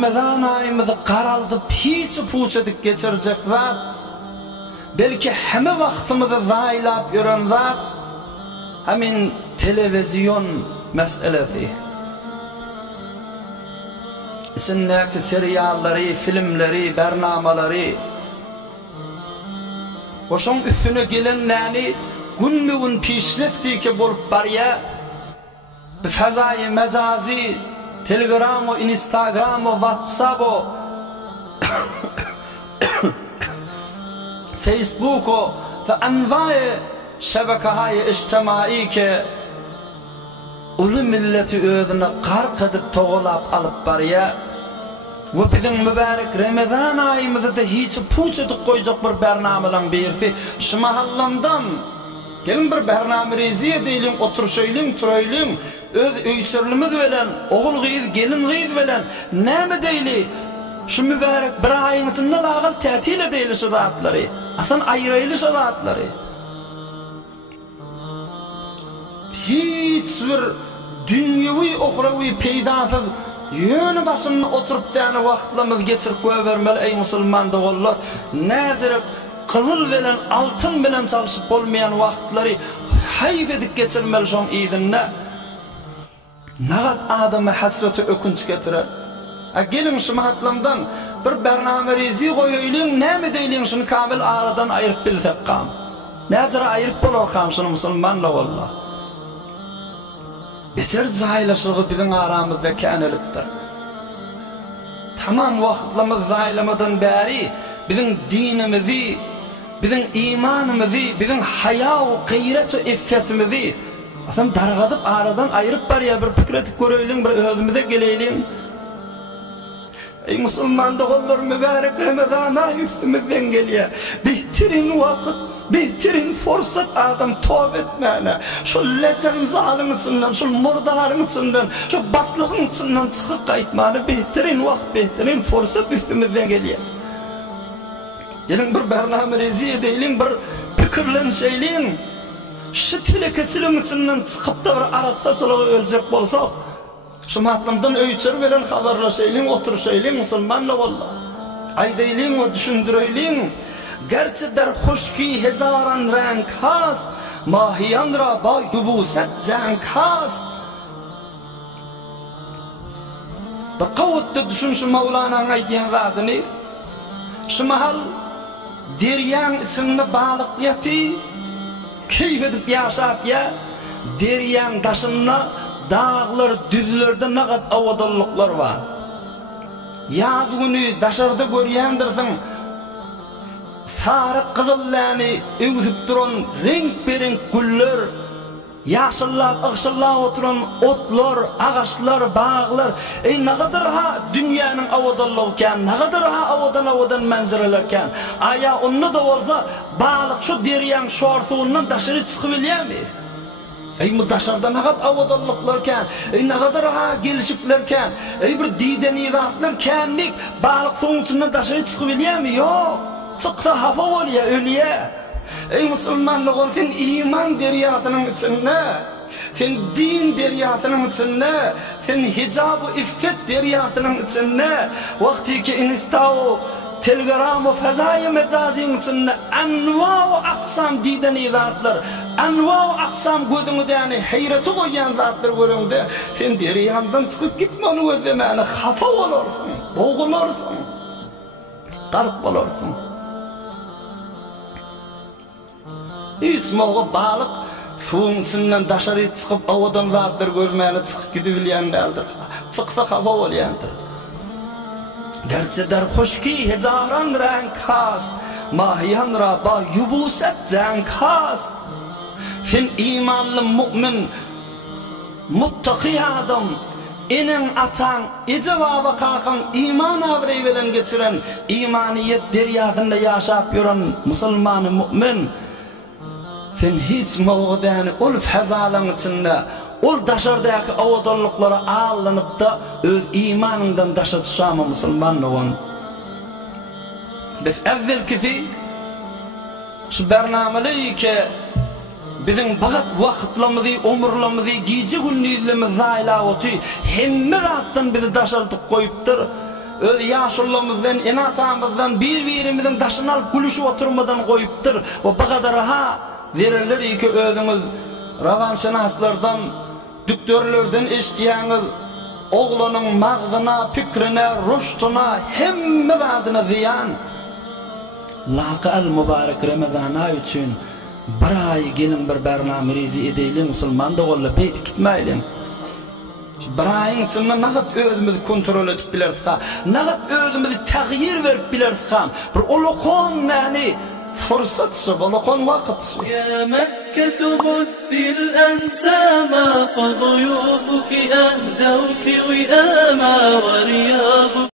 Ramazan ayımızı qaraldıp hiç puçadık geçirecek zat, belki heme vaktimizi zaylap yören zat, hemin televizyon meselesi. İçindeki serialleri, filmleri, bernamaları, oşun üstüne gelenlerini gün pişrifti ki bulup barya, bir fazayı mecazi, Telegram'o, Instagram'o, WhatsApp'o, Facebook'o ve envai şebekahayı içtimai ki ulu milleti özüne qarq edip toğulap alıp barya ve bizim mübarek Ramazan ayımızda da hiç puçutuk koyacak bir bernamalan birisi şu mahallamdan gelin bir bername reziye deylim, oturuşaylim, turaylim, öz öysörlümüz velen, oğul gıyız, gelin gıyız velen, neyme deyli, şu mübarek bir ayın içinde lağıl tətil edeyli şadatları, atan ayraylı şadatları. Hiç bir dünyevi, ohravi, peydasız, yönü başında oturup dağını vaxtlamız geçirip koyvermeli ey musulman doğullar, necerik, kızıl veren, altın bilen çalışıp olmayan vaxtları hayf edip geçirmeli şon idinne. Nagat adamı hasreti ökünç getirir. Gelin şu mahatlamdan bir bername rezi koyuyulun, ne mi deylin şunu kamil aradan ayırıp bilsek kam. Necere ayırıp bulur kam şunu musulmanla valla. Beter zaylaşığı bizim aramızda kâneliptir. Tamam vaxtlamız zaylamadan beri bizim dinimizi, bizim imanımızı, bizim haya ve gayret ve iffetimizi asam dargadıp aradan ayırıp barya bir fikret görüylün, bir özümüze geleylin. Ey musulman doğullar mübarek Ramazan'a üstümüzden geliyor. Bihtirin vakit, bihtirin fırsat adam tövbe etmeyene. Şu leten zalim içinden, şu murdarın içinden, şu batlığın içinden çıkıp kayıtmeyene. Bihtirin vakit, bihtirin fırsat üstümüzden geliyor. Gelin bir bername reziye deylin, bir fikirlen şeyleyin. Şu telekeçilim içinden çıkıp da bir aratsızlığı ölecek bolsak, şu matlımdan öğütür veren haberlaşaylin, oturuşaylin musulmanla valla. Ay deylin ve düşündüreylin. Gerçi der hoşki hezaran renk has, mahiyan ra ba yubuset cenk has. Bir kavutta düşün şu Mevlana'nın aydiyen radini. Şu mahal deryan içinde balık yeti, keyif edip yaşap ya, deryan taşınna, dağlar, düzlerde ne kadar avadallıklar var. Yaz günü dışarıda görüyendirsin, sarı kızıllarını öğütüp duran renk berenk güller, yaşıllar, ıkşıllar oturan otlar, ağaçlar, bağlar, ne kadar ha dünyanın avadallıkken, ne kadar ha avadan menzirelerken, aya onunla da olsa balık şu deryan şorsuğundan dışarı çıkıbilyen mi? Bu dışarıda ne kadar avadallıklarken, ne kadar ha gelişiplerken, bir dideni zatlarkenlik balık soğun içinden dışarı çıkıbilyen mi? Yok. Çıksa hafa oluyor, ölüye. Ey musulmanlık ol, sen iman deryatının içinde, sen din deryatının içinde, sen hicab-ı iffet deryatının içinde, vakti ki Insta'u, Telegram'u, fazayı mecazinin içinde, enva-u aksam dideni zatlar, enva-u aksam gözünü yani heyreti koyan zatlar göründe, sen deryandan çıkıp gitme onu özlemeyene, hafa olursun, boğulursun, garip olursun. Hiç moğu balık suyun içinden dışarı çıkıp avadan zatlar görmeyene çıkıp gidebilyenlerdir. Çıksa hava olayandır. Gerçi der hoşki hezaran renk has, mahiyan ra ba yubuset cenk has. Sen imanlı mümin, muttaki adam, inin atan, icevaba kalkan, iman avreyvelen geçiren, imaniyet deryatında yaşap yoran musulmanı mümin, sen hiç mağdani ol fezalan içinde, ol dışarıdaki avadallıklara ağırlanıp da öz imanından daşa tuşama musulmanlığın. Biz evvel kifi şu bernameli ki bizim bağıt vakitlamızı, umurlamızı, gece gündüzlemiz zayla otu hemmi rahattan bizi dışarıda koyuptur. öz yaşullamızdan, enatamızdan bir-birimizden daşını alıp gülüşüp oturmadan koyuptur. O kadar ha verilir ki özünüz ravanşinaslardan, düktörlerden eşdiýäňiz oğlanın mağzına, fikrine, ruştuna, hemme adına ziyan. Laqal mübarek Ramazan ayı üçün bir ay gelin bir barnamyzy edeýin, musulman da golla peýt gitmeýin. Bir ayın içinde nagat özümüzi kontrol edip bilersek, nagat özümüzi tagýir berip bilersek, bir olokon näni fırsatçı, olokon wagtçı. Ya Mekke buthil ansama fa duyufuki ahdawki wi'ama wa riyadu